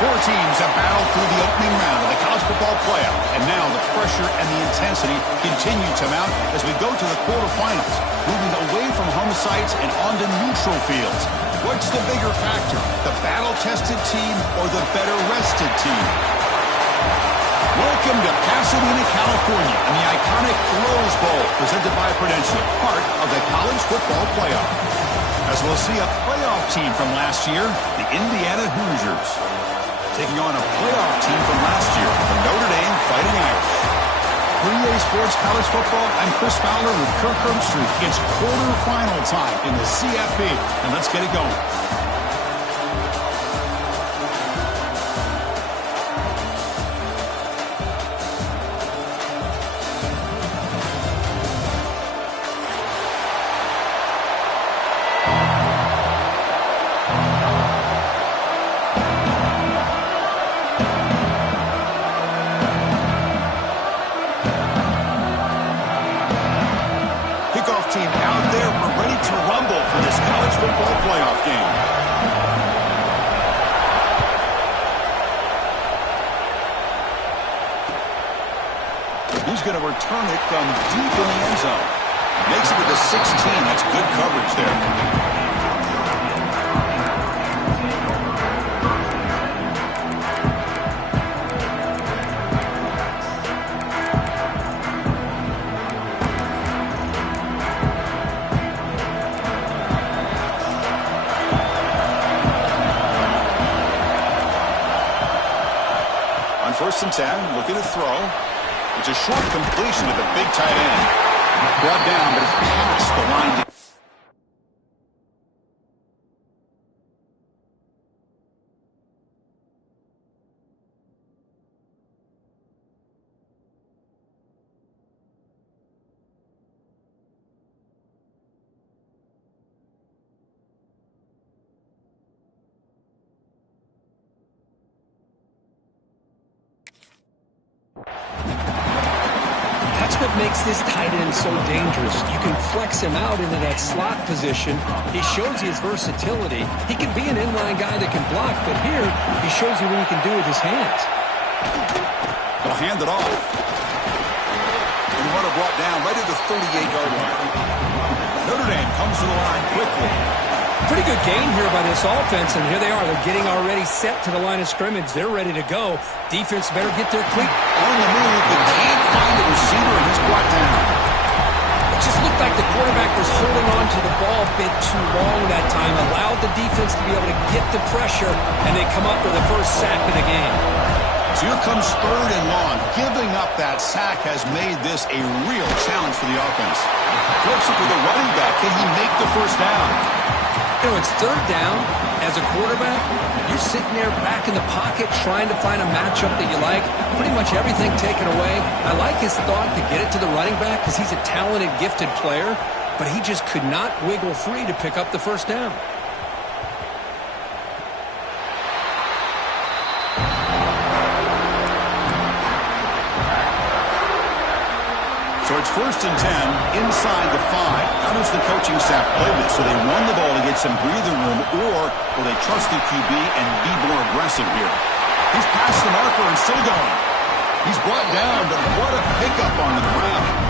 Four teams have battled through the opening round of the college football playoff, and now the pressure and the intensity continue to mount as we go to the quarterfinals, moving away from home sites and onto neutral fields. What's the bigger factor, the battle-tested team or the better-rested team? Welcome to Pasadena, California, and the iconic Rose Bowl, presented by Prudential, part of the college football playoff. As we'll see a playoff team from last year, the Indiana Hoosiers, taking on a playoff team from last year, the Notre Dame Fighting Irish. For EA Sports College Football, I'm Chris Fowler with Kirk Herbstreit. It's quarterfinal time in the CFP, and let's get it going. Team out there, we're ready to rumble for this college football playoff game. Who's going to return it from deep in the end zone? Makes it to the 16. That's good coverage there. First and 10, looking to throw. It's a short completion to the big tight end. Brought down, but it's past the line. What makes this tight end so dangerous? You can flex him out into that slot position. He shows you his versatility. He can be an inline guy that can block, but here he shows you what he can do with his hands. They'll hand it off. And the runner brought down right at the 38-yard line. Notre Dame comes to the line quickly. Pretty good gain here by this offense, and here they are. They're getting already set to the line of scrimmage. They're ready to go. Defense better get their cleat. On the move, but can't find the receiver, and he's brought down. It just looked like the quarterback was holding on to the ball a bit too long that time, allowed the defense to be able to get the pressure, and they come up with the first sack of the game. So here comes third and long. Giving up that sack has made this a real challenge for the offense. Flips it with a running back. Can he make the first down? You know, it's third down. As a quarterback, you're sitting there back in the pocket trying to find a matchup that you like. Pretty much everything taken away. I like his thought to get it to the running back because he's a talented, gifted player, but he just could not wiggle free to pick up the first down. So it's first and 10 inside the 5. How does the coaching staff play this? So they run the ball to get some breathing room, or will they trust the QB and be more aggressive here? He's past the marker and still going. He's brought down, but what a pickup on the ground.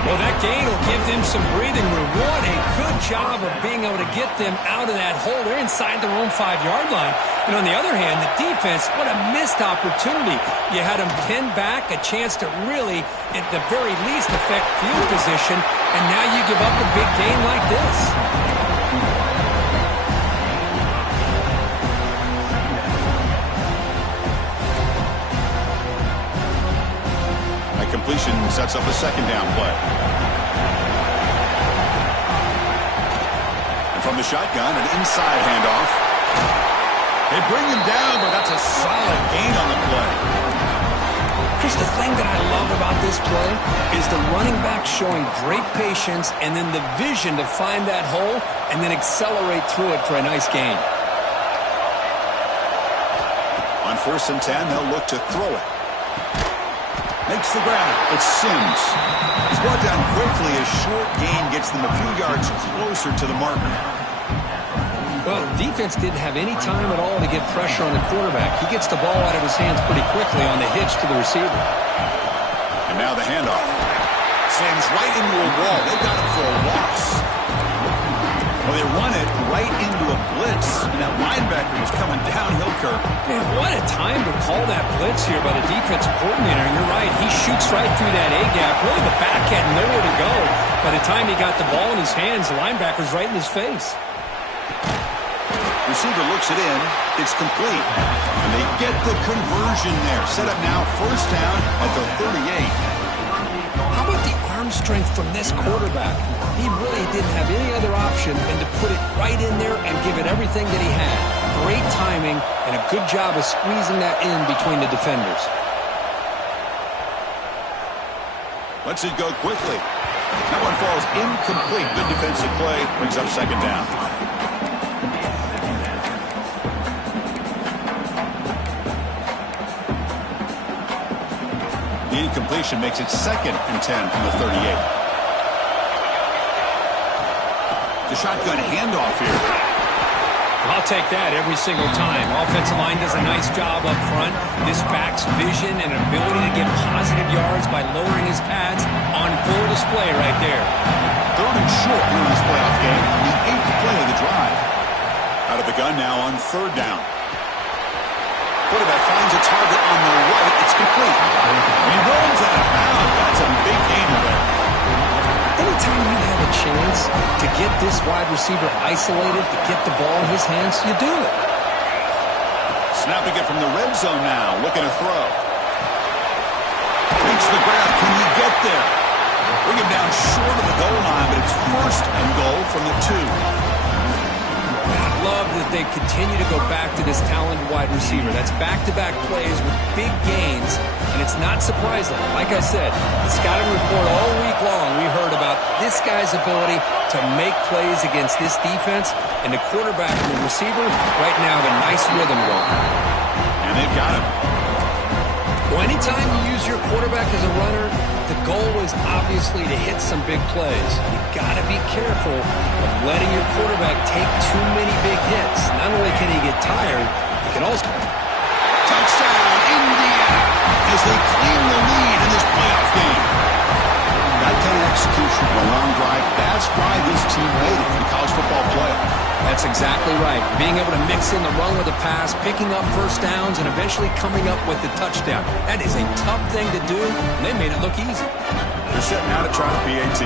Well, that gain will give them some breathing room. What a good job of being able to get them out of that hole. They're inside their own 5-yard line. And on the other hand, the defense, what a missed opportunity. You had them pinned back, a chance to really, at the very least, affect field position, and now you give up a big gain like this. Completion sets up a second down play. And from the shotgun, an inside handoff. They bring him down, but that's a solid gain on the play. Chris, the thing that I love about this play is the running back showing great patience and then the vision to find that hole and then accelerate through it for a nice gain. On first and 10, they'll look to throw it. Makes the grab. It's Sims. He's brought down quickly. A short gain gets them a few yards closer to the marker. Well, defense didn't have any time at all to get pressure on the quarterback. He gets the ball out of his hands pretty quickly on the hitch to the receiver. And now the handoff. Sends right into a wall. They got him for a loss. Well, they run it right into a blitz. And that linebacker was coming downhill, Kirk. Man, what a time to call that blitz here by the defensive coordinator. And you're right, he shoots right through that A-gap. Really, the back had nowhere to go. By the time he got the ball in his hands, the linebacker's right in his face. Receiver looks it in. It's complete. And they get the conversion there. Set up now, first down at the 38. How about the arm strength from this quarterback? He really didn't have any other option than to put it right in there and give it everything that he had. Great timing and a good job of squeezing that in between the defenders. Lets it go quickly. That one falls incomplete. Good defensive play. Brings up second down. The incompletion makes it 2nd and 10 from the 38. The shotgun handoff here. I'll take that every single time. Offensive line does a nice job up front. This back's vision and ability to get positive yards by lowering his pads on full display right there. 3rd and short here in this playoff game. The 8th play of the drive. Out of the gun now on 3rd down. Quarterback finds a target on the right. It's complete. And he rolls out of bounds. That's a big gainer there. Anytime you have a chance to get this wide receiver isolated, to get the ball in his hands, you do it. Snapping it from the red zone now. Looking to throw. Reach the ground. Can he get there? Bring him down short of the goal line, but it's 1st and goal from the 2. I love that they continue to go back to this talented wide receiver. That's back-to-back plays with big gains, and it's not surprising. Like I said, the scouting report all week long, we heard about this guy's ability to make plays against this defense, and the quarterback and the receiver right now have a nice rhythm going. And they've got him. Well, anytime you use your quarterback as a runner, the goal is obviously to hit some big plays. You've got to be careful of letting your quarterback take too many big hits. Not only can he get tired, he can also... Touchdown, Indiana, as they claim the lead in this playoff game. That kind of execution on a long drive, that's why this team made it in the college football playoff. That's exactly right. Being able to mix in the run with the pass, picking up first downs, and eventually coming up with the touchdown. That is a tough thing to do, and they made it look easy. They're setting out to try the PAT.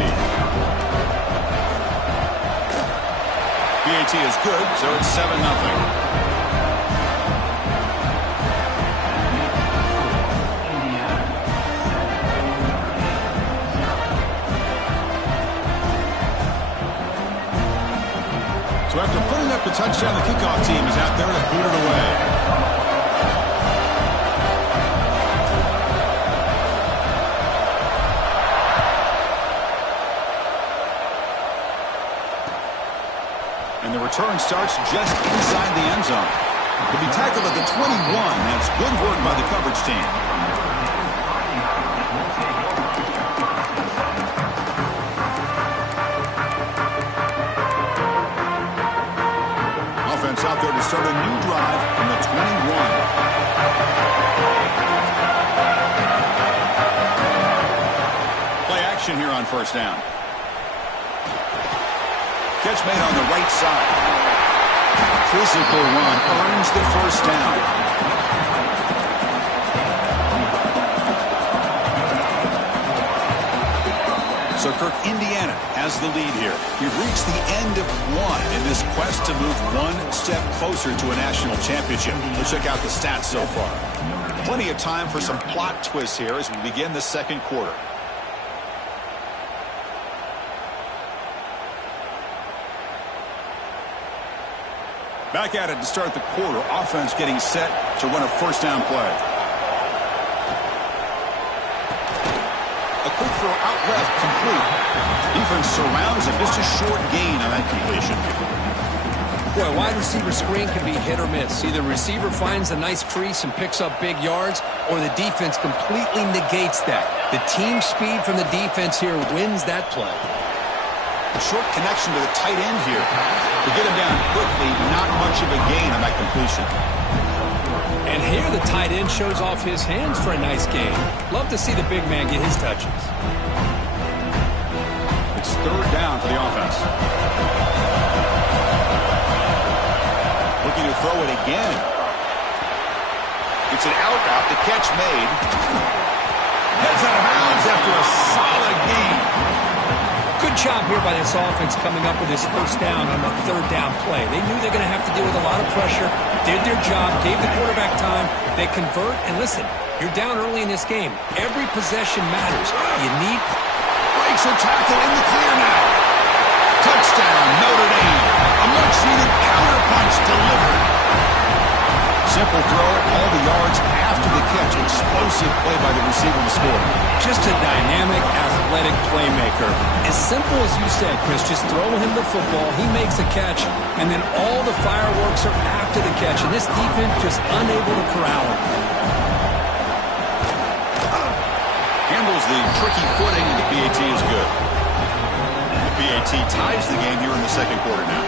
PAT is good, so it's 7-0. So after putting up the touchdown, the kickoff team is out there to boot it away. And the return starts just inside the end zone. He'll be tackled at the 21. That's good work by the coverage team. Out there to start a new drive from the 21. Play action here on 1st down. Catch made on the right side. Physical run earns the 1st down. So Kirk, Indiana has the lead here. We've reached the end of one in this quest to move one step closer to a national championship. Let's check out the stats so far. Plenty of time for some plot twists here as we begin the 2nd quarter. Back at it to start the quarter. Offense getting set to run a 1st down play. A quick throw out left, complete. Defense surrounds him. Just a short gain on that completion. Boy, a wide receiver screen can be hit or miss. Either receiver finds a nice crease and picks up big yards, or the defense completely negates that. The team speed from the defense here wins that play. A short connection to the tight end here. To get him down quickly, not much of a gain on that completion. And here the tight end shows off his hands for a nice gain. Love to see the big man get his touches. It's third down for the offense. Looking to throw it again. It's an out route. The catch made. Heads out of bounds after a solid gain. Good job here by this offense coming up with this first down on that third down play. They knew they're going to have to deal with a lot of pressure, did their job, gave the quarterback time. They convert, and listen, you're down early in this game. Every possession matters. You need... Breaks a tackle in the clear now. Touchdown, Notre Dame. A much-needed counterpunch delivered. Simple throw, all the yards after the catch. Explosive play by the receiver to score. Just a dynamic, athletic playmaker. As simple as you said, Chris, just throw him the football, he makes a catch, and then all the fireworks are after the catch, and this defense just unable to corral him. Handles the tricky footing, and the PAT is good. The PAT ties the game here in the second quarter now.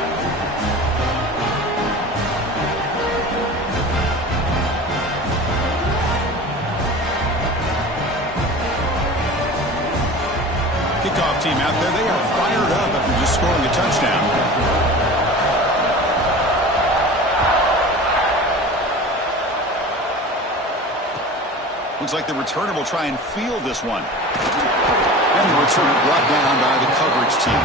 Kickoff team out there, they are fired up after just scoring a touchdown. Looks like the returner will try and field this one. And the returner brought down by the coverage team.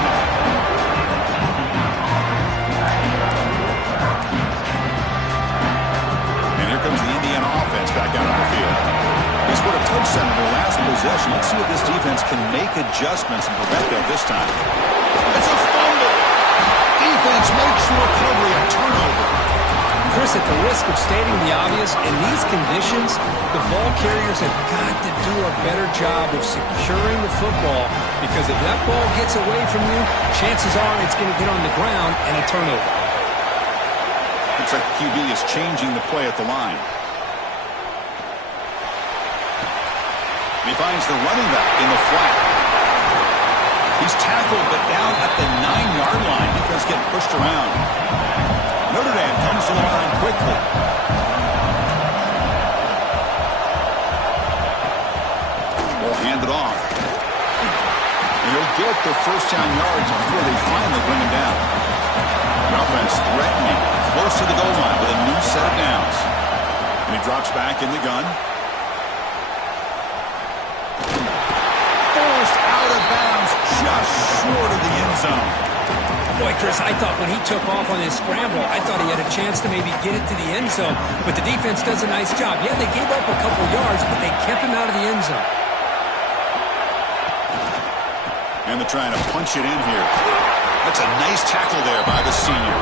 And here comes the Indiana offense back out on the field. They scored a touchdown in their last possession. Let's see if this defense can make adjustments and prevent that this time. It's a fumble. Defense makes the recovery a turnover. Chris, at the risk of stating the obvious, in these conditions, the ball carriers have got to do a better job of securing the football, because if that ball gets away from you, chances are it's going to get on the ground and a turnover. Looks like the QB is changing the play at the line. He finds the running back in the flat. He's tackled, but down at the 9-yard line. Defense getting pushed around. Notre Dame comes to the line quickly. Ball handed off. And he'll get the first down yards before they finally bring him down. The offense threatening, close to the goal line with a new set of downs. And he drops back in the gun. Out of bounds, just short of the end zone. Boy, Chris, I thought when he took off on his scramble, I thought he had a chance to maybe get it to the end zone. But the defense does a nice job. Yeah, they gave up a couple yards, but they kept him out of the end zone. And they're trying to punch it in here. That's a nice tackle there by the senior.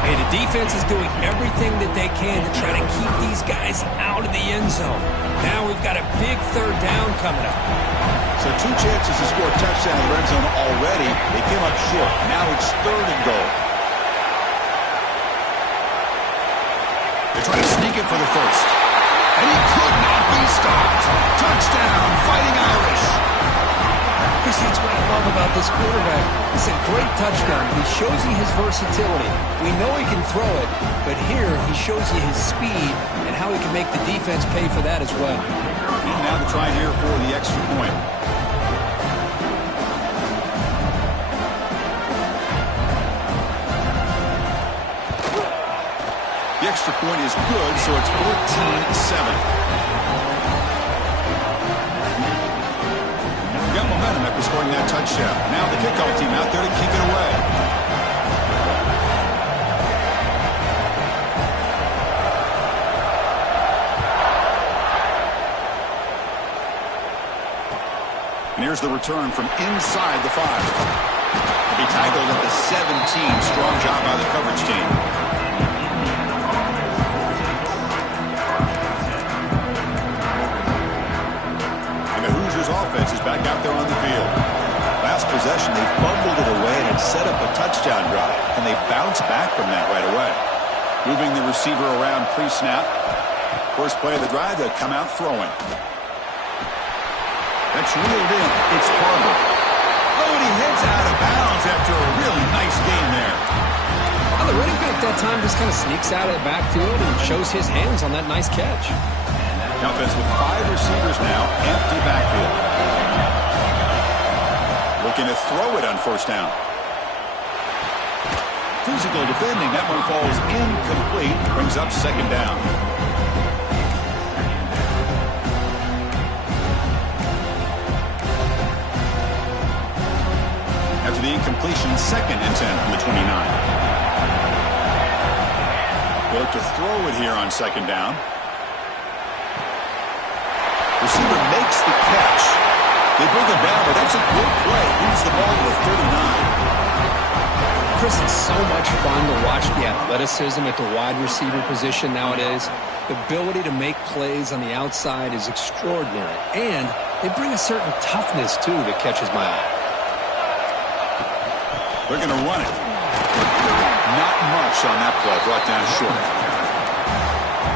Hey, the defense is doing everything that they can to try to keep these guys out of the end zone. Now we've got a big third down coming up. So 2 chances to score a touchdown in the red zone already. They came up short. Now it's third and goal. They're trying to sneak it for the first. And he could not be stopped. Touchdown, Fighting Irish. Chris, that's what I love about this quarterback. It's a great touchdown. He shows you his versatility. We know he can throw it, but here he shows you his speed and how he can make the defense pay for that as well. And now the try here for the extra point. The extra point is good, so it's 14-7. Got momentum after scoring that touchdown. Now the kickoff team out there to kick it away. And here's the return from inside the 5. He tackled at the 17. Strong job by the coverage team. Offense is back out there on the field. Last possession, they fumbled it away and set up a touchdown drive. And they bounce back from that right away. Moving the receiver around pre-snap. First play of the drive, they'll come out throwing. That's reeled in. It's Barber. Oh, but he heads out of bounds after a really nice gain there. Well, the running back that time just kind of sneaks out of the backfield and shows his hands on that nice catch. The offense with 5 receivers now, empty backfield. Looking to throw it on first down. Physical defending, that one falls incomplete, brings up second down. After the incompletion, 2nd and 10 from the 29. They look to throw it here on second down. Receiver makes the catch. They bring him down, but that's a good play. Leads the ball to the 39. Chris, it's so much fun to watch the athleticism at the wide receiver position nowadays. The ability to make plays on the outside is extraordinary. And they bring a certain toughness, too, that catches my eye. They're going to run it. Not much on that play. Brought down short.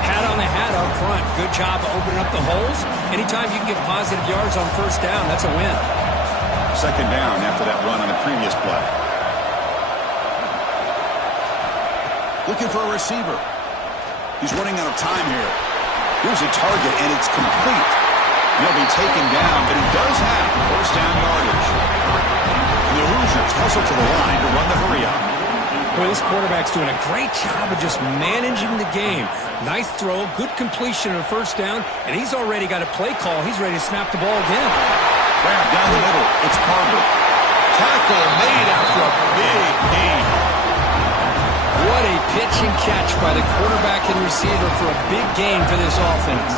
Hat on the hat up front. Good job of opening up the holes. Anytime you can get positive yards on first down, that's a win. Second down after that run on the previous play. Looking for a receiver. He's running out of time here. Here's a target, and it's complete. He'll be taken down, but he does have first down yardage. And the Hoosiers hustle to the line to run the hurry up. Boy, this quarterback's doing a great job of just managing the game. Nice throw, good completion of first down, and he's already got a play call. He's ready to snap the ball again. Grab down the middle. It's Parker. Tackle made after a big gain. What a pitch and catch by the quarterback and receiver for a big gain for this offense.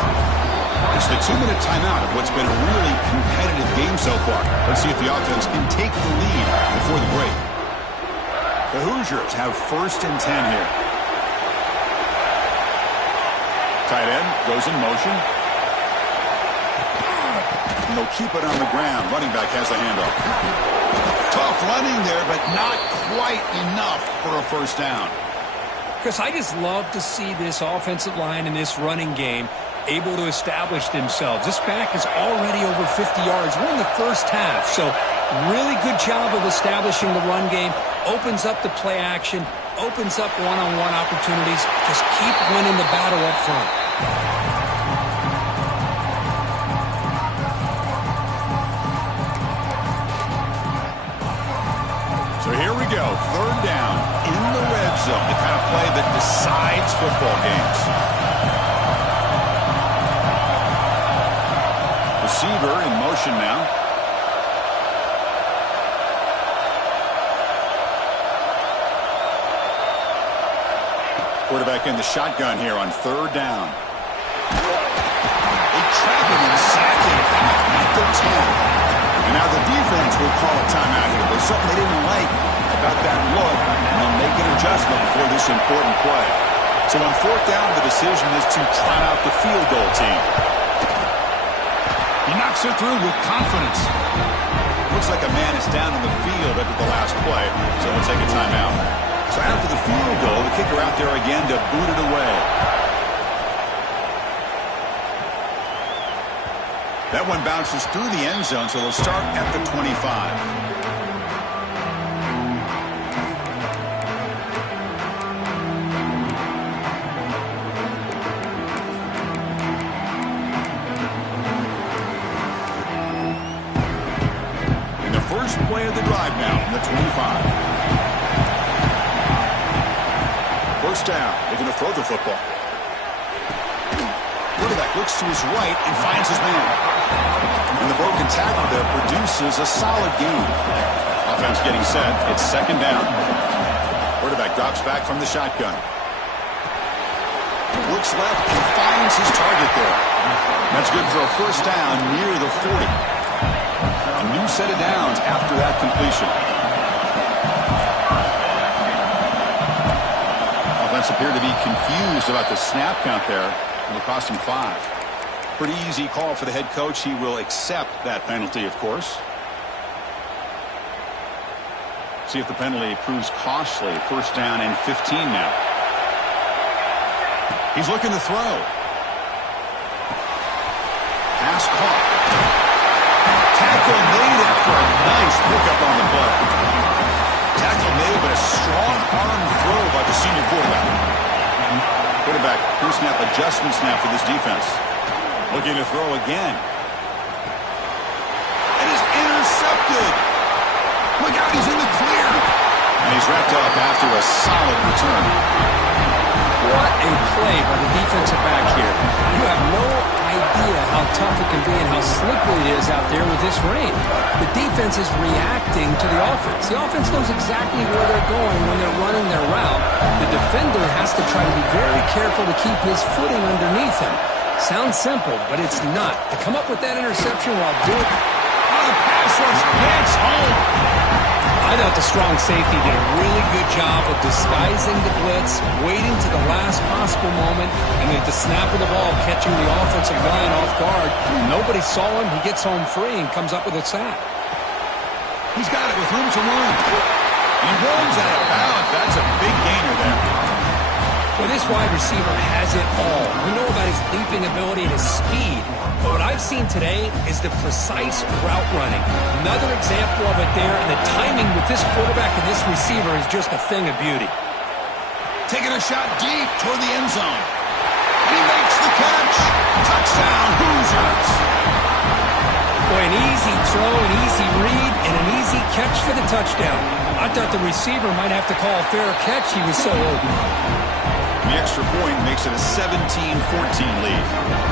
It's the 2-minute timeout of what's been a really competitive game so far. Let's see if the offense can take the lead before the break. The Hoosiers have first and 10 here. Tight end goes in motion. And they'll keep it on the ground. Running back has the handoff. Tough running there, but not quite enough for a first down. Chris, I just love to see this offensive line in this running game able to establish themselves. This back is already over 50 yards. We're in the first half, so really good job of establishing the run game. Opens up the play action, opens up one-on-one opportunities. Just keep winning the battle up front. So here we go, third down in the red zone, the kind of play that decides football games. Receiver in motion now. Quarterback in the shotgun here on third down. They trap him and sack him at the 10. And now the defense will call a timeout here. There's something they didn't like about that look, and they'll make an adjustment for this important play. So on fourth down, the decision is to try out the field goal team. He knocks it through with confidence. Looks like a man is down in the field after the last play, so we'll take a timeout. So after the field goal, the kicker out there again to boot it away. That one bounces through the end zone, so they'll start at the 25. In the first play of the drive now from the 25. First down. They're going to throw the football. Quarterback looks to his right and finds his man. And the broken tackle there produces a solid gain. Offense getting set. It's second down. Quarterback drops back from the shotgun. Looks left and finds his target there. That's good for a first down near the 40. A new set of downs after that completion. Offense appeared to be confused about the snap count there. It'll cost him 5. Pretty easy call for the head coach. He will accept that penalty, of course. See if the penalty proves costly. First down and 15 now. He's looking to throw. Pass caught. Tackle made for a nice pickup on the play. Tackle made, but a strong arm throw by the senior quarterback. Quarterback, pre-snap adjustments now for this defense. Looking to throw again. It is intercepted. Look out, he's in the clear. And he's wrapped up after a solid return. What a play by the defensive back here. You have no idea how tough it can be and how slippery it is out there with this rain. The defense is reacting to the offense. The offense knows exactly where they're going when they're running their route. The defender has to try to be very careful to keep his footing underneath him. Sounds simple, but it's not. To come up with that interception while doing... Oh, the pass rush gets home. I thought the strong safety did a really good job of disguising the blitz, waiting to the last possible moment, and at the snap of the ball, catching the offensive line off guard. Nobody saw him. He gets home free and comes up with a sack. He's got it with room to run. He runs out of bounds. That's a big gainer there. Well, this wide receiver has it all. We know about his leaping ability and his speed. But what I've seen today is the precise route running. Another example of it there, and the timing with this quarterback and this receiver is just a thing of beauty. Taking a shot deep toward the end zone. He makes the catch. Touchdown, Hoosiers. Boy, an easy throw, an easy read, and an easy catch for the touchdown. I thought the receiver might have to call a fair catch. He was so open. The extra point makes it a 17-14 lead.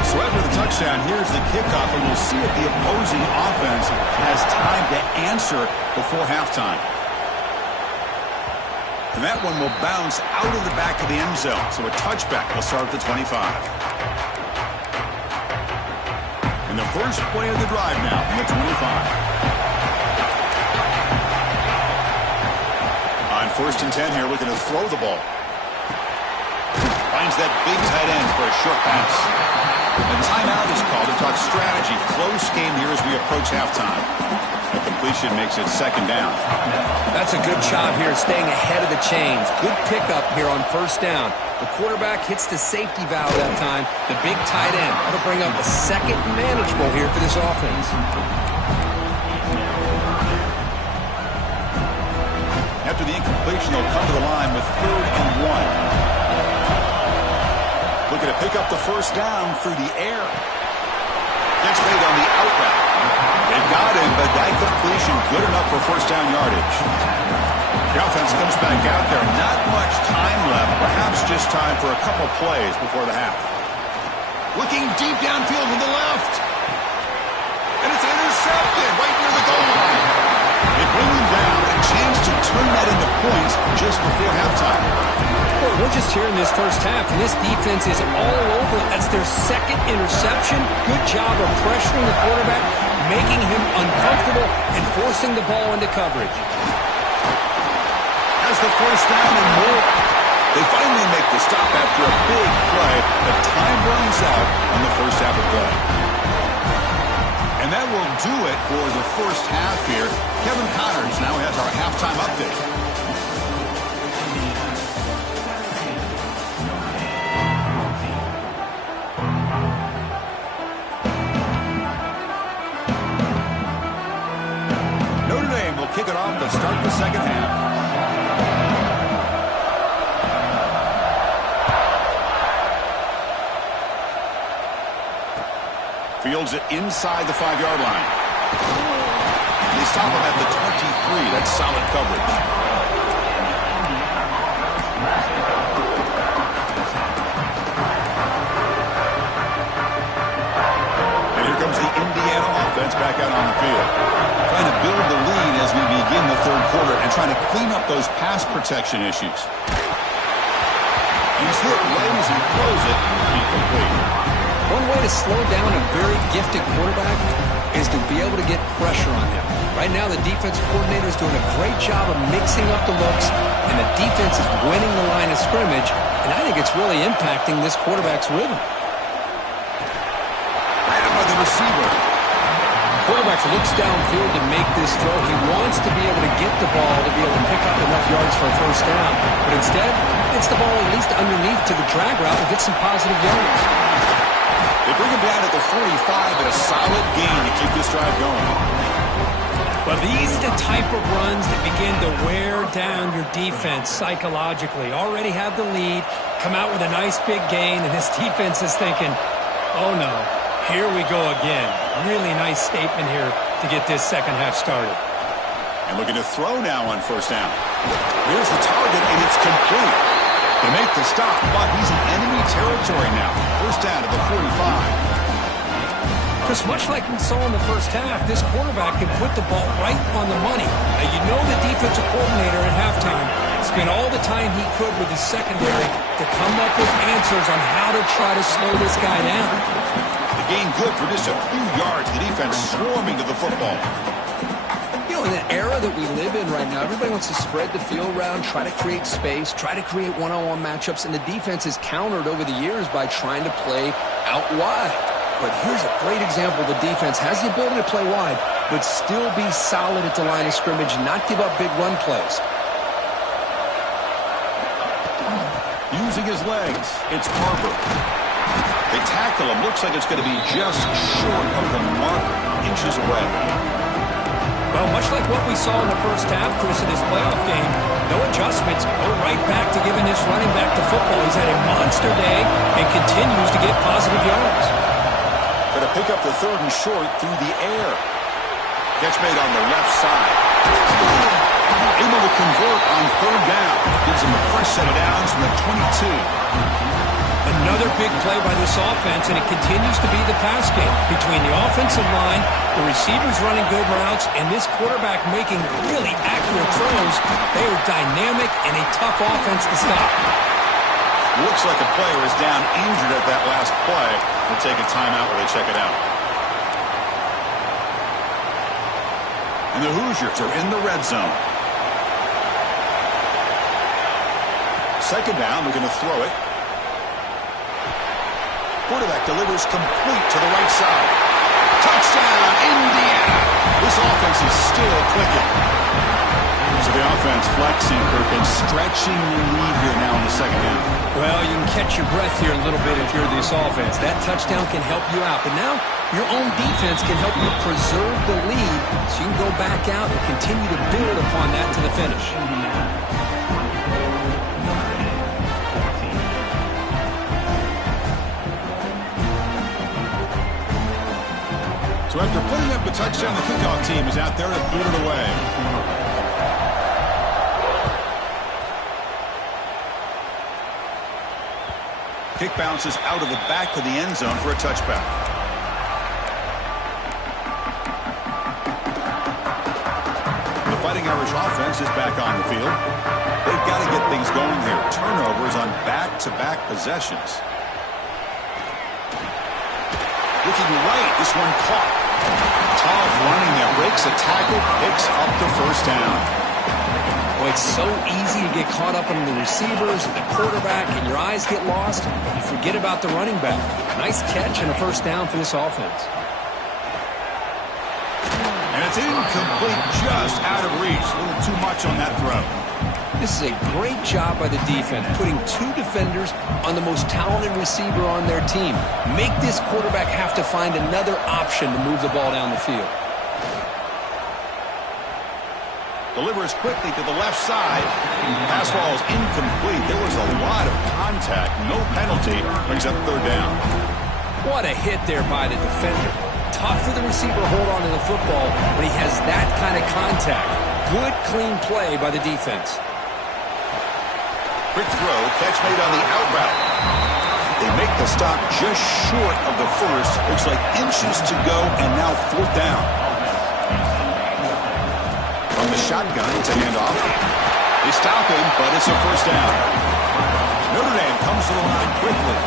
So after the touchdown, here's the kickoff, and we'll see if the opposing offense has time to answer before halftime. And that one will bounce out of the back of the end zone. So a touchback will start at the 25. And the first play of the drive now from the 25. On 1st and 10 here, looking to throw the ball. Finds that big tight end for a short pass. A timeout is called to talk strategy. Close game here as we approach halftime. The completion makes it 2nd down. That's a good job here staying ahead of the chains. Good pickup here on 1st down. The quarterback hits the safety valve that time. The big tight end. That'll bring up a 2nd manageable here for this offense. After the incompletion, they'll come to the line with 3rd and 1. Looking to pick up the 1st down through the air. Gets made on the out route. They got him, but that completion good enough for 1st down yardage. The offense comes back out there. Not much time left. Perhaps just time for a couple plays before the half. Looking deep downfield to the left. And it's intercepted right near the goal line. They bring him down. A chance to turn that into points just before halftime. Boy, we're just here in this 1st half, and this defense is all over. That's their 2nd interception. Good job of pressuring the quarterback, making him uncomfortable, and forcing the ball into coverage. Has the 1st down and more. They finally make the stop after a big play, but time runs out on the 1st half of play. And that will do it for the 1st half here. Kevin Connors now has our halftime update. Notre Dame will kick it off to start the 2nd half. Fields it inside the 5-yard line. They stop him at the 23. That's solid coverage. And here comes the Indiana offense back out on the field. Trying to build the lead as we begin the 3rd quarter and trying to clean up those pass protection issues. He's hit right as he throws it. Incomplete. One way to slow down a very gifted quarterback is to be able to get pressure on him. Right now, the defensive coordinator is doing a great job of mixing up the looks, and the defense is winning the line of scrimmage, and I think it's really impacting this quarterback's rhythm. Right up by the receiver. Quarterback looks downfield to make this throw. He wants to be able to get the ball to be able to pick up enough yards for a 1st down, but instead, gets the ball at least underneath to the drag route and get some positive yards. They bring him down at the 45 and a solid gain to keep this drive going. Well, these are the type of runs that begin to wear down your defense psychologically. Already have the lead, come out with a nice big gain, and this defense is thinking, oh no, here we go again. Really nice statement here to get this second half started. And looking to throw now on first down. Here's the target, and it's complete. They make the stop, but he's in enemy territory now. First down to the 45. Because much like we saw in the first half, this quarterback can put the ball right on the money. Now, you know the defensive coordinator at halftime spent all the time he could with his secondary to come up with answers on how to try to slow this guy down. The gain good for just a few yards. The defense swarming to the football. You know, in the era that we live in right now, everybody wants to spread the field around, try to create space, try to create one-on-one matchups, and the defense is countered over the years by trying to play out wide. But here's a great example. The defense has the ability to play wide, but still be solid at the line of scrimmage, not give up big run plays. Using his legs, it's Harper. They tackle him. Looks like it's going to be just short of the mark, inches away. Well, much like what we saw in the first half, Chris, in this playoff game, no adjustments. Go right back to giving this running back the football. He's had a monster day and continues to get positive yards. Going to pick up the third and short through the air. Catch made on the left side. Able to convert on third down. Gives him a fresh set of downs from the 22. Another big play by this offense, and it continues to be the pass game. Between the offensive line, the receivers running good routes, and this quarterback making really accurate throws, they are dynamic and a tough offense to stop. Looks like a player is down injured at that last play. We'll take a timeout while they check it out. And the Hoosiers are in the red zone. Second down, we're going to throw it. Quarterback delivers complete to the right side. Touchdown, Indiana! This offense is still clicking. So the offense flexing, Kirk, and stretching the lead here now in the second half. Well, you can catch your breath here a little bit if you're this offense. That touchdown can help you out. But now your own defense can help you preserve the lead so you can go back out and continue to build upon that to the finish. So after putting up a touchdown, the kickoff team is out there to boot it away. Kick bounces out of the back of the end zone for a touchback. The Fighting Irish offense is back on the field. They've got to get things going here. Turnovers on back-to-back possessions. Looking right, this one caught. Tough running that breaks a tackle, picks up the first down. Boy, it's so easy to get caught up in the receivers and the quarterback, and your eyes get lost. You forget about the running back. Nice catch and a first down for this offense. And it's incomplete, just out of reach. A little too much on that throw. This is a great job by the defense, putting two defenders on the most talented receiver on their team. Make this quarterback have to find another option to move the ball down the field. Delivers quickly to the left side. Pass ball is incomplete. There was a lot of contact. No penalty. Brings up third down. What a hit there by the defender. Tough for the receiver to hold on to the football, but he has that kind of contact. Good, clean play by the defense. Quick throw, catch made on the out route. They make the stop just short of the first. Looks like inches to go, and now fourth down. From the shotgun, it's a handoff. They stop him, but it's a first down. Notre Dame comes to the line quickly.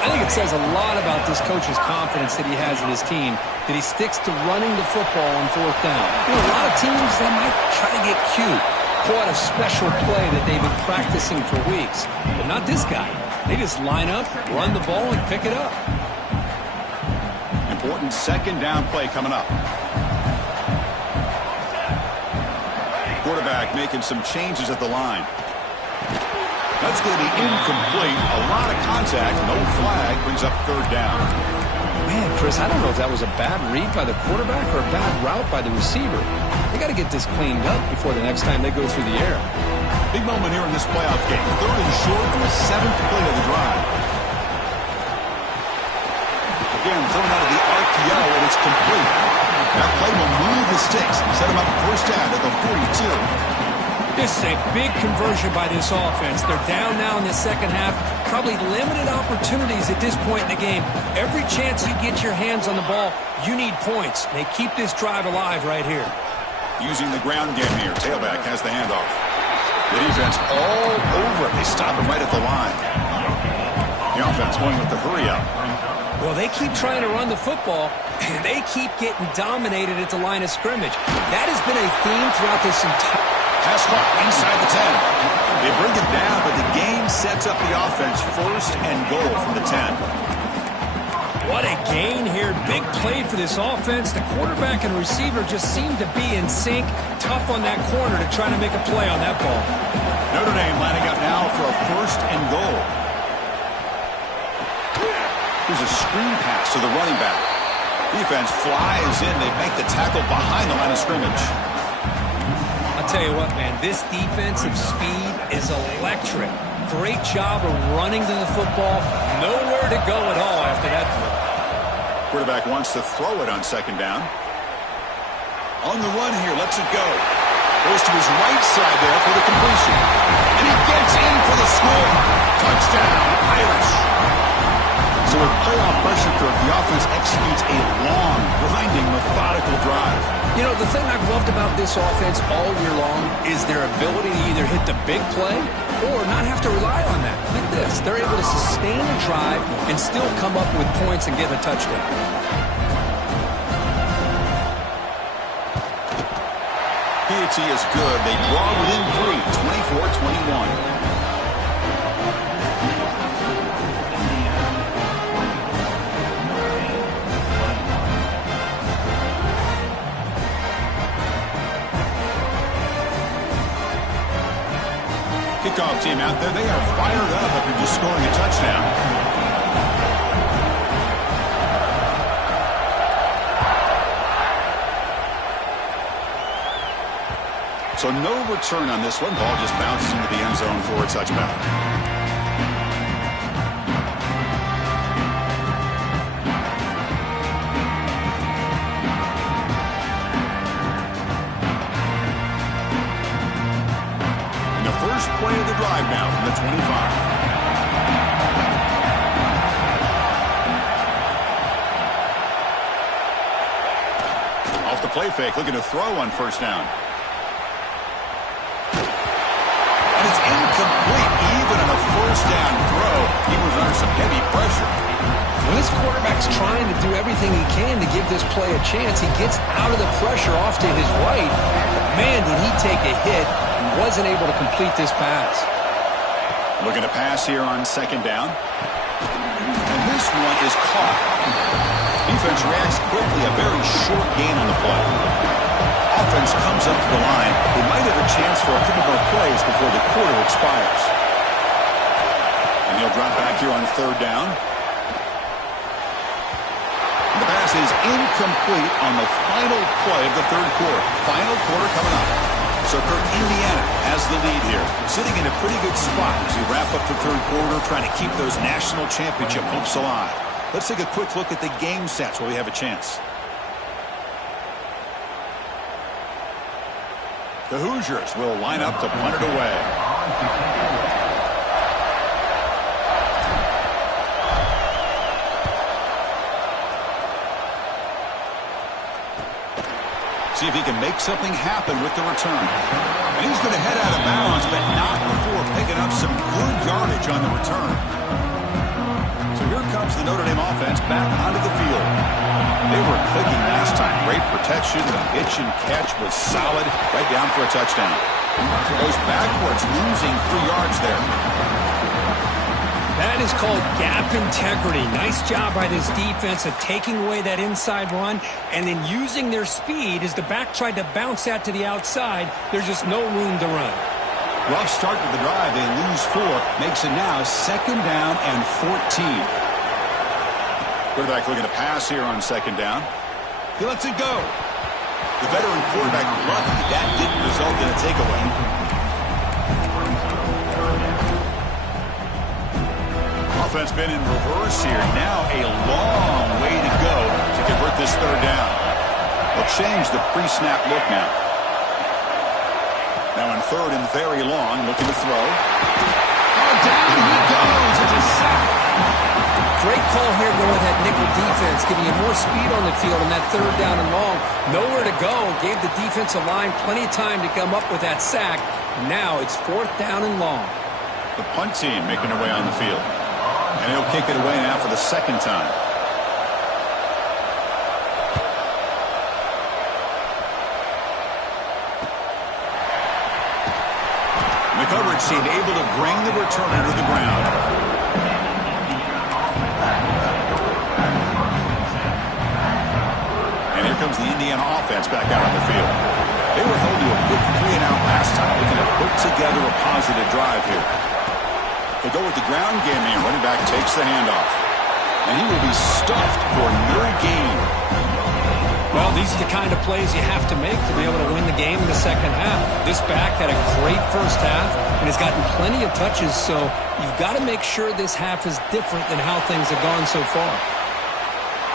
I think it says a lot about this coach's confidence that he has in his team, that he sticks to running the football on fourth down. You know, a lot of teams, they might try to get cute. Pull out a special play that they've been practicing for weeks. But not this guy. They just line up, run the ball, and pick it up. Important second down play coming up. Quarterback making some changes at the line. That's going to be incomplete. A lot of contact. No flag. Brings up third down. Man, Chris, I don't know if that was a bad read by the quarterback or a bad route by the receiver. They got to get this cleaned up before the next time they go through the air. Big moment here in this playoff game. 3rd and short on the 7th play of the drive. Again, thrown out of the RPO, and it's complete. That play will move the sticks and set them up first down at the 42. This is a big conversion by this offense. They're down now in the second half. Probably limited opportunities at this point in the game. Every chance you get your hands on the ball, you need points. They keep this drive alive right here. Using the ground game here. Tailback has the handoff. The defense all over it. They stop him right at the line. The offense going with the hurry up. Well, they keep trying to run the football, and they keep getting dominated at the line of scrimmage. That has been a theme throughout this entire... Pass caught inside the 10. They bring it down, but the game sets up the offense 1st and goal from the 10. What a gain here. Big play for this offense. The quarterback and receiver just seem to be in sync. Tough on that corner to try to make a play on that ball. Notre Dame lining up now for a 1st and goal. Here's a screen pass to the running back. Defense flies in. They make the tackle behind the line of scrimmage. I'll tell you what, man, this defensive speed is electric. Great job of running to the football. Nowhere to go at all after that play. Quarterback wants to throw it on 2nd down. On the run here, lets it go. Goes to his right side there for the completion. And he gets in for the score. Touchdown, Irish. So with playoff pressure curve, the offense executes a long, grinding, methodical drive. You know, the thing I've loved about this offense all year long is their ability to either hit the big play or not have to rely on that. Look at this. They're able to sustain a drive and still come up with points and get a touchdown. PAT is good. They draw within 3, 24-21. Kickoff team out there. They are fired up after just scoring a touchdown. So no return on this one. Ball just bounces into the end zone for a touchback. Play of the drive now from the 25. Off the play fake, looking to throw on 1st down. And it's incomplete. Even on a 1st down throw, he was under some heavy pressure. When this quarterback's trying to do everything he can to give this play a chance, he gets out of the pressure off to his right. But man, did he take a hit. Wasn't able to complete this pass. Looking to pass here on 2nd down. And this one is caught. Defense reacts quickly. A very short gain on the play. Offense comes up to the line. They might have a chance for a couple more plays before the quarter expires. And he'll drop back here on 3rd down. And the pass is incomplete on the final play of the 3rd quarter. Final quarter coming up. So Kirk, Indiana has the lead here, sitting in a pretty good spot as we wrap up the 3rd quarter, trying to keep those national championship hopes alive. Let's take a quick look at the game stats while we have a chance. The Hoosiers will line up to punt it away. See if he can make something happen with the return. And he's going to head out of bounds, but not before picking up some good yardage on the return. So here comes the Notre Dame offense back onto the field. They were clicking last time. Great protection. The pitch and catch was solid. Right down for a touchdown. Goes backwards, losing 3 yards there. That is called gap integrity. Nice job by this defense of taking away that inside run and then using their speed as the back tried to bounce that to the outside. There's just no room to run. Rough start to the drive. They lose 4. Makes it now 2nd down and 14. Quarterback looking to pass here on second down. He lets it go. The veteran quarterback lucky that didn't result in a takeaway. Offense been in reverse here. Now a long way to go to convert this third down. They'll change the pre-snap look now. Now in third and very long, looking to throw. Oh, down he goes. It's a sack. Great call here going with that nickel defense, giving you more speed on the field on that third down and long. Nowhere to go. Gave the defensive line plenty of time to come up with that sack. And now it's fourth down and long. The punt team making their way on the field. And he'll kick it away now for the second time. The coverage team able to bring the returner to the ground. And here comes the Indiana offense back out on the field. They were held to a quick 3-and-out last time, looking to put together a positive drive here. They go with the ground game here. Running back takes the handoff. And he will be stuffed for no gain. Well, these are the kind of plays you have to make to be able to win the game in the second half. This back had a great first half and has gotten plenty of touches, so you've got to make sure this half is different than how things have gone so far.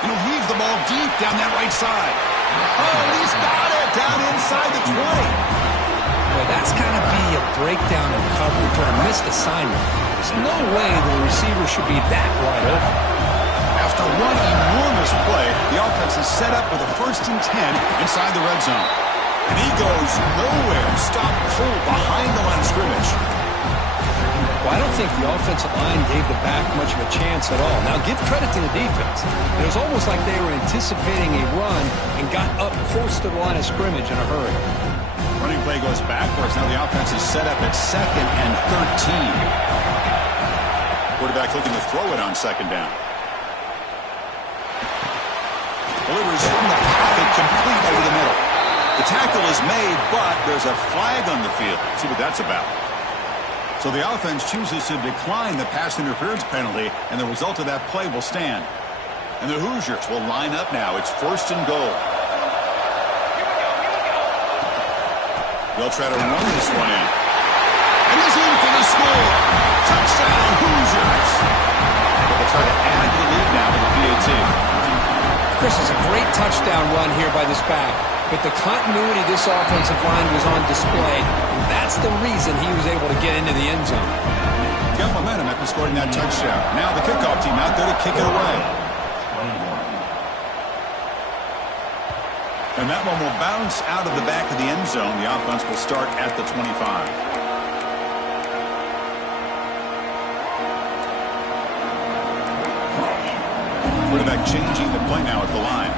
He'll heave the ball deep down that right side. Oh, he's got it down inside the 20. Boy, that's got to be a breakdown in coverage or a missed assignment. There's no way the receiver should be that wide open. After one enormous play, the offense is set up with a 1st and 10 inside the red zone. And he goes nowhere. Stop cold behind the line of scrimmage. Well, I don't think the offensive line gave the back much of a chance at all. Now, give credit to the defense. It was almost like they were anticipating a run and got up close to the line of scrimmage in a hurry. Running play goes backwards. Now the offense is set up at 2nd and 13. Quarterback looking to throw it on second down. Delivers from the pocket, complete over the middle. The tackle is made, but there's a flag on the field. Let's see what that's about. So the offense chooses to decline the pass interference penalty, and the result of that play will stand. And the Hoosiers will line up now. It's 1st and goal. They'll try to run this one in. And he's in for the score. Touchdown, Hoosiers. They'll try to add to the lead now with the PAT. Chris, is a great touchdown run here by this back. But the continuity of this offensive line was on display. And that's the reason he was able to get into the end zone. Got momentum after scoring that touchdown. Now the kickoff team out there to kick it away. And that one will bounce out of the back of the end zone. The offense will start at the 25. Quarterback changing the play now at the line.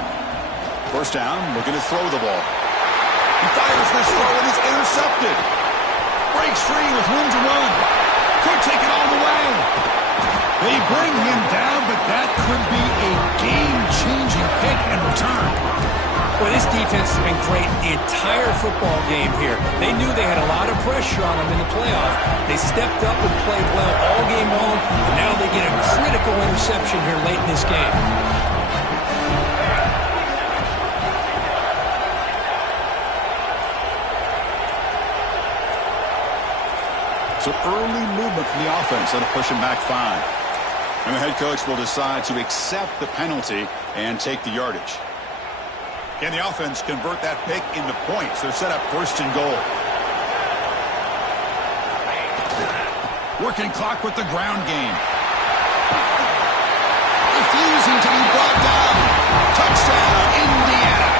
First down, looking to throw the ball. He fires this throw and it's intercepted. Breaks free with room to run. Could take it all the way. They bring him down, but that could be a game-changing pick and return. Well, this defense has been great the entire football game here. They knew they had a lot of pressure on them in the playoff. They stepped up and played well all game long, and now they get a critical interception here late in this game. So early movement from the offense that'll push him back 5. And the head coach will decide to accept the penalty and take the yardage. Can the offense convert that pick into points? They're set up 1st and goal. Working clock with the ground game. Refusing to be brought down. Touchdown, Indiana.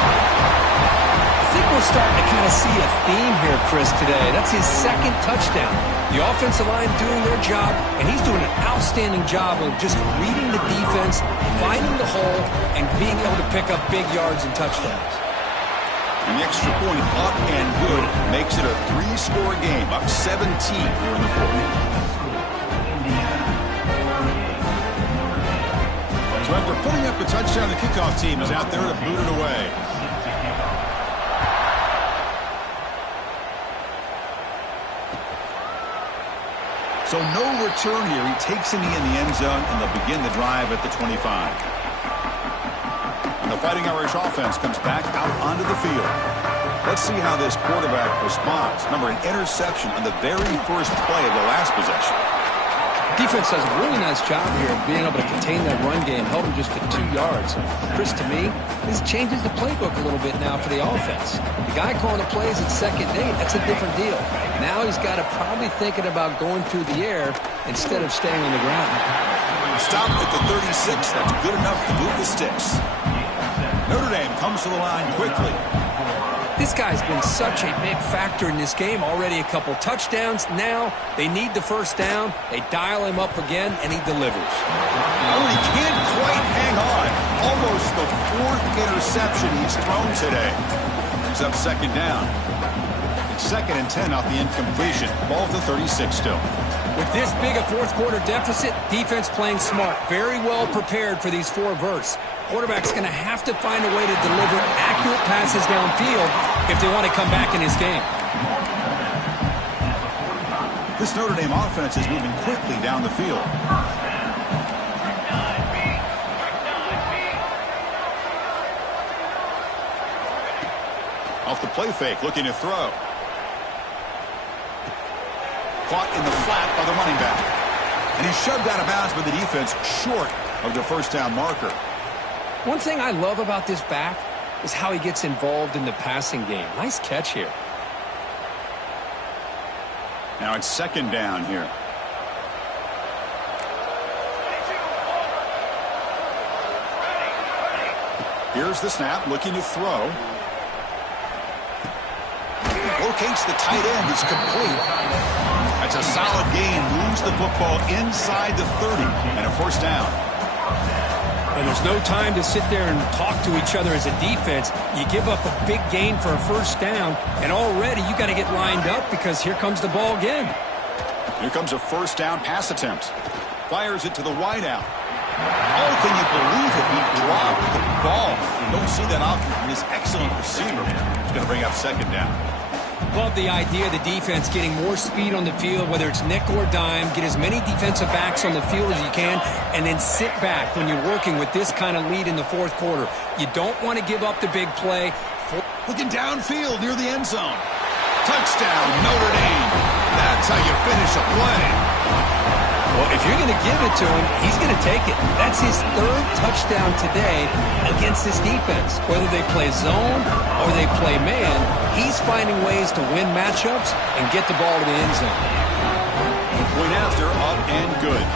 I think we're starting to kind of see a theme here, Chris, today. That's his 2nd touchdown. The offensive line doing their job, and he's doing an outstanding job of just reading the defense, finding the hole, and being able to pick up big yards and touchdowns. And the extra point up and good makes it a 3-score game, up 17 here in the 4th. So after putting up a touchdown, the kickoff team is out there to boot it away. So no return here. He takes him in the end zone, and they'll begin the drive at the 25. And the Fighting Irish offense comes back out onto the field. Let's see how this quarterback responds. Remember, an interception on the very first play of the last possession. Defense does a really nice job here of being able to contain that run game, held him just to 2 yards. Chris, to me, this changes the playbook a little bit now for the offense. The guy calling the plays at 2nd and 8, that's a different deal. Now he's got to probably thinking about going through the air instead of staying on the ground. Stop at the 36. That's good enough to move the sticks. Notre Dame comes to the line quickly. This guy's been such a big factor in this game. Already a couple touchdowns. Now they need the first down. They dial him up again, and he delivers. Oh, he can't quite hang on. Almost the 4th interception he's thrown today. He's up 2nd down. It's 2nd and 10 off the incompletion. Ball at the 36 still. With this big a 4th quarter deficit, defense playing smart. Very well prepared for these 4 verts. Quarterback's going to have to find a way to deliver accurate passes downfield if they want to come back in this game. This Notre Dame offense is moving quickly down the field. Off the play fake, looking to throw. Caught in the flat by the running back. And he's shoved out of bounds by the defense short of the first down marker. One thing I love about this back is how he gets involved in the passing game. Nice catch here. Now it's 2nd down here. Here's the snap, looking to throw. Locates the tight end. It's complete. That's a solid gain. Moves the football inside the 30 and a first down. And there's no time to sit there and talk to each other as a defense. You give up a big gain for a first down, and already you got to get lined up because here comes the ball again. Here comes a first down pass attempt. Fires it to the wideout. Oh, can you believe it? He dropped the ball. You don't see that often from this excellent receiver. He's going to bring up 2nd down. Love the idea of the defense getting more speed on the field, whether it's nickel or dime, get as many defensive backs on the field as you can, and then sit back when you're working with this kind of lead in the 4th quarter. You don't want to give up the big play. Looking downfield near the end zone. Touchdown, Notre Dame. That's how you finish a play. Well, if you're going to give it to him, he's going to take it. That's his 3rd touchdown today against this defense. Whether they play zone or they play man, he's finding ways to win matchups and get the ball to the end zone. Point after, up and good.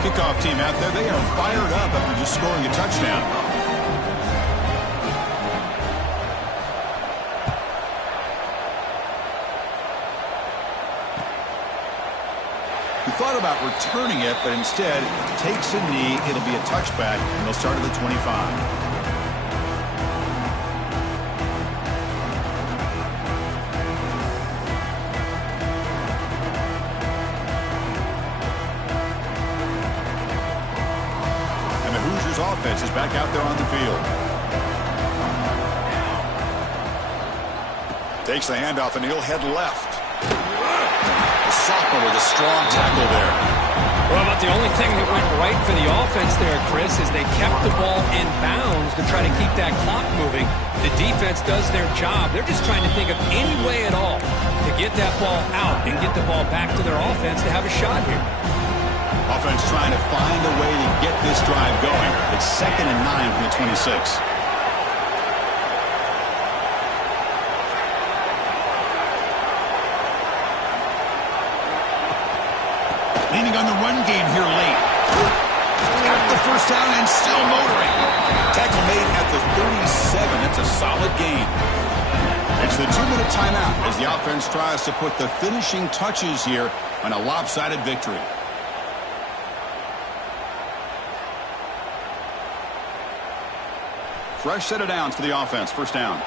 Kickoff team out there, they are fired up after just scoring a touchdown. He thought about returning it, but instead takes a knee. It'll be a touchback, and they'll start at the 25. Offense is back out there on the field. Takes the handoff and he'll head left. The sophomore with a strong tackle there. Well, but the only thing that went right for the offense there, Chris, is they kept the ball in bounds to try to keep that clock moving. The defense does their job. They're just trying to think of any way at all to get that ball out and get the ball back to their offense to have a shot here. Offense trying to find a way to get this drive going. It's 2nd and 9 from the 26. Leaning on the run game here late. Got the first down and still motoring. Tackle made at the 37. It's a solid gain. It's the 2-minute timeout as the offense tries to put the finishing touches here on a lopsided victory. Fresh set of downs for the offense. First down.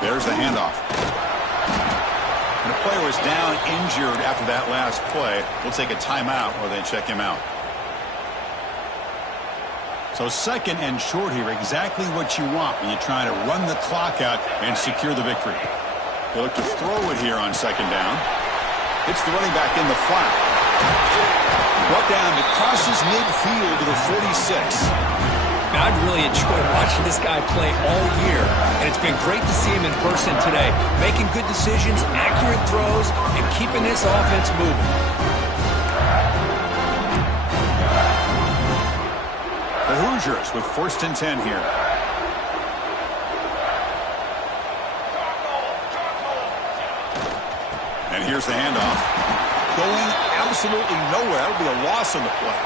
There's the handoff. And the player was down injured after that last play. We'll take a timeout or they check him out. So second and short here, exactly what you want when you're trying to run the clock out and secure the victory. They look to throw it here on second down. Hits the running back in the flat. Brought down to crosses midfield to the 46. I've really enjoyed watching this guy play all year, and it's been great to see him in person today, making good decisions, accurate throws, and keeping this offense moving. The Hoosiers with 1st and 10 here. And here's the handoff. Going absolutely nowhere. That'll be a loss on the play.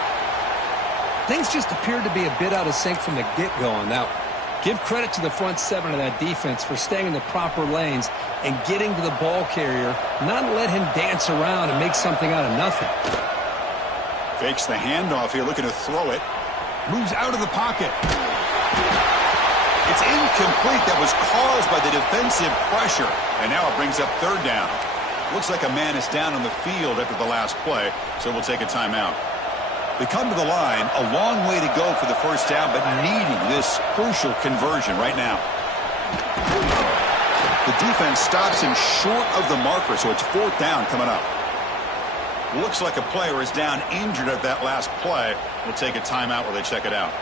Things just appeared to be a bit out of sync from the get-go on that one. Give credit to the front seven of that defense for staying in the proper lanes and getting to the ball carrier, not let him dance around and make something out of nothing. Fakes the handoff here, looking to throw it. Moves out of the pocket. It's incomplete. That was caused by the defensive pressure. And now it brings up 3rd down. Looks like a man is down on the field after the last play, so we'll take a timeout. They come to the line, a long way to go for the 1st down, but needing this crucial conversion right now. The defense stops him short of the marker, so it's 4th down coming up. Looks like a player is down injured at that last play. We'll take a timeout while they check it out.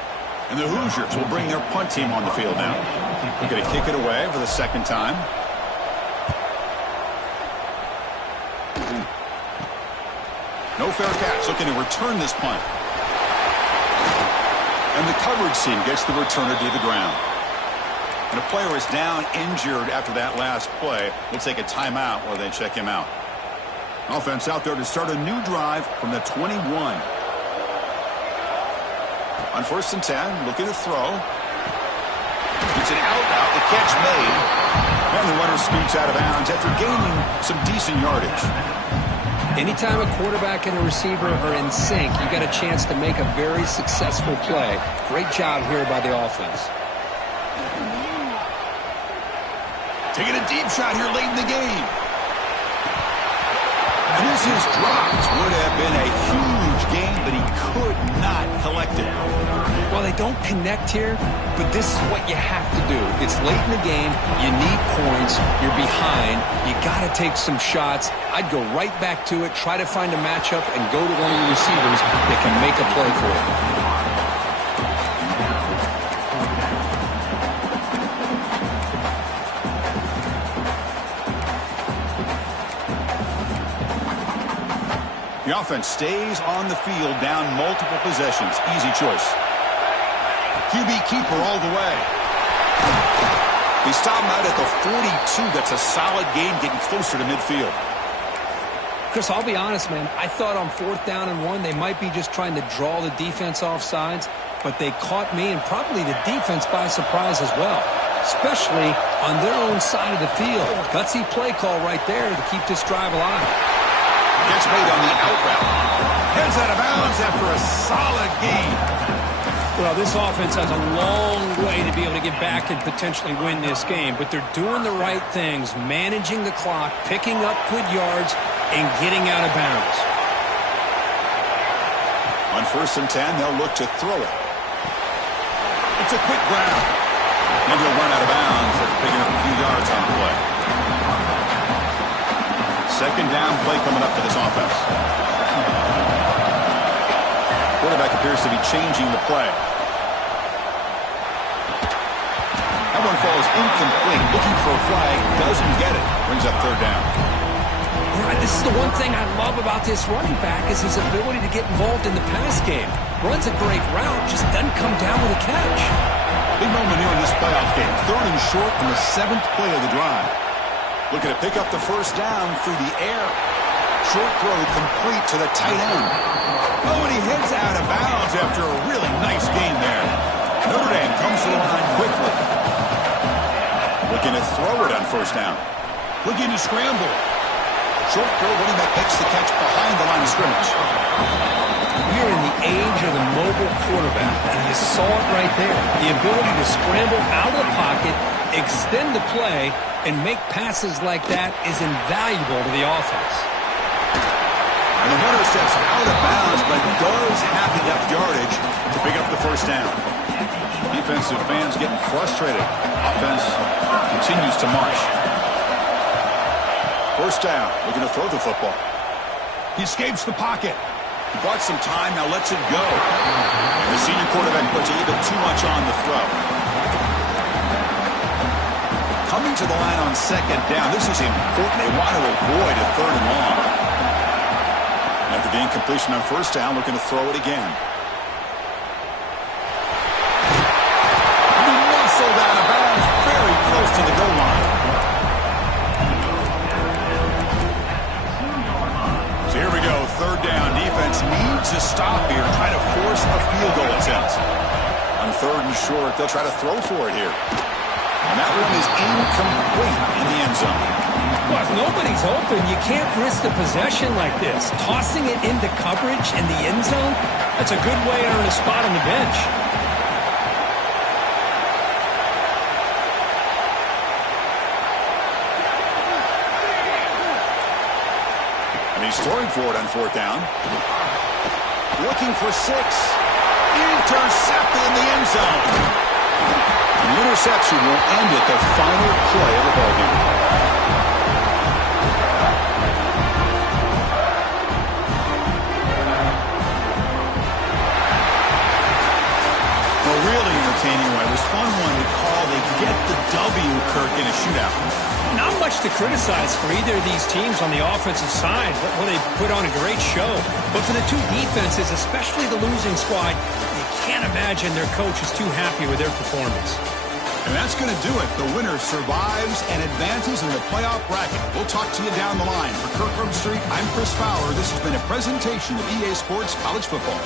And the Hoosiers will bring their punt team on the field now. They're going to kick it away for the 2nd time. No fair catch, looking to return this punt. And the coverage team gets the returner to the ground. And a player is down injured after that last play. We'll take a timeout while they check him out. Offense out there to start a new drive from the 21. On 1st and 10, looking to throw. It's an out route, the catch made. And the runner scoots out of bounds after gaining some decent yardage. Anytime a quarterback and a receiver are in sync, you got a chance to make a very successful play. Great job here by the offense. Taking a deep shot here late in the game. And this is dropped. Would have been a huge gain, but he could not collect it. Well, they don't connect here, but this is what you have to do. It's late in the game. You need points. You're behind. You got to take some shots. I'd go right back to it, try to find a matchup, and go to one of your receivers that can make a play for it. The offense stays on the field, down multiple possessions. Easy choice. QB keeper all the way. They stop him out at the 42. That's a solid gain, getting closer to midfield. Chris, I'll be honest, man. I thought on 4th down and 1, they might be just trying to draw the defense off sides, but they caught me and probably the defense by surprise as well, especially on their own side of the field. Gutsy play call right there to keep this drive alive. Gets made on the out route. Heads out of bounds after a solid gain. Well, this offense has a long way to be able to get back and potentially win this game, but they're doing the right things, managing the clock, picking up good yards, and getting out of bounds. On 1st and 10, they'll look to throw it. It's a quick grab. And he'll run out of bounds after picking up a few yards on the play. 2nd down play coming up for this offense. Quarterback appears to be changing the play. That one falls incomplete. Looking for a flag. Doesn't get it. Brings up 3rd down. Yeah, this is the one thing I love about this running back is his ability to get involved in the pass game. Runs a great route, just doesn't come down with a catch. Big moment here in this playoff game. 3rd and short on the 7th play of the drive. Looking to pick up the 1st down through the air. Short throw complete to the tight end. Oh, and he heads out of bounds after a really nice gain there. Notre Dame comes to the line quickly. Looking to throw it on 1st down. Looking to scramble. Short throw, running back makes the catch behind the line of scrimmage. We're in the age of the mobile quarterback, and you saw it right there. The ability to scramble out of the pocket, extend the play, and make passes like that is invaluable to the offense. And the runner steps out of bounds, but does have enough yardage to pick up the first down. Defensive fans getting frustrated. Offense continues to march. First down. Looking to throw the football. He escapes the pocket. He bought some time, now lets it go. And the senior quarterback puts a little bit too much on the throw. Coming to the line on second down. This is important. They want to avoid a third and long. After the incompletion on first down, looking to throw it again. He muscled out of bounds very close to the goal line. So here we go, third down. Defense needs a stop here. Try to force a field goal attempt. On third and short, they'll try to throw for it here. And that one is incomplete in the end zone. Well, if nobody's open, you can't risk the possession like this. Tossing it into coverage in the end zone, that's a good way to earn a spot on the bench. And he's throwing for it on fourth down. Looking for 6. Intercepted in the end zone. The interception will end at the final play of the ballgame. A really entertaining one. It was fun one to call. They get the W, Kirk, in a shootout. Not much to criticize for either of these teams on the offensive side, but when they put on a great show. But for the two defenses, especially the losing squad, you can't imagine their coach is too happy with their performance. And that's going to do it. The winner survives and advances in the playoff bracket. We'll talk to you down the line. For Kirk Herbstreit, I'm Chris Fowler. This has been a presentation of EA Sports College Football.